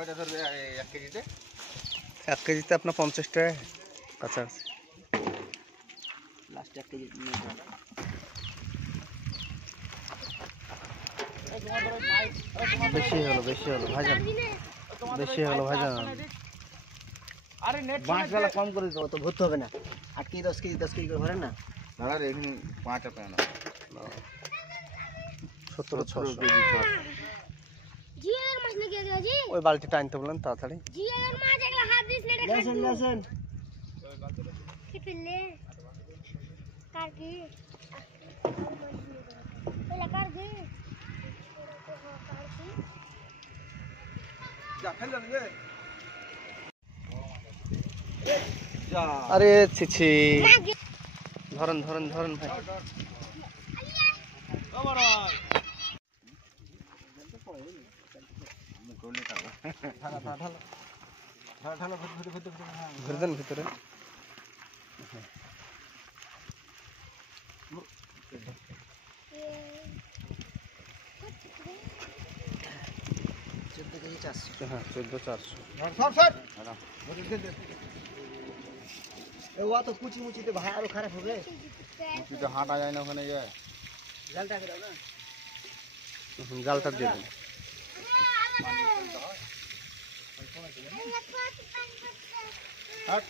কয়টা ধরবে 1 কেজিতে? 1 কেজিতে আপনার 50 টাকা কাছাকাছি। লাস্ট 1 কেজি বেশি হলো ভাইজান, বেশি হলো ভাইজান। আরে নেট বাঁশগুলো কম করে দিতে তো ভরতে হবে না। 8 কেজি 10 কেজি 10 কেজি করে ভরেন না। দাদা এখানে 5 টাকা না 17,600 কেজি 600। জি আর মাছ লেগে গেছে জি। ওই বালতিটা আনতে বলেন তাড়াতাড়ি। জি আর মাছ একলা হাত দিস না রে লেসেন কি পিলে কার কি এলা কার কি যা ফেল রে। যা আরে ছিছি, ধরেন ভাই। ভরে দেন ভিতরে। কেজি 400। হ্যাঁ 14,400। ও তো কুচি মুচিতে ভাই আরো খারাপ হবে। এটা হাঁটা যায় না ওখানে যায়। জালটা দাও না। জালটা দিয়ে দেন। হাট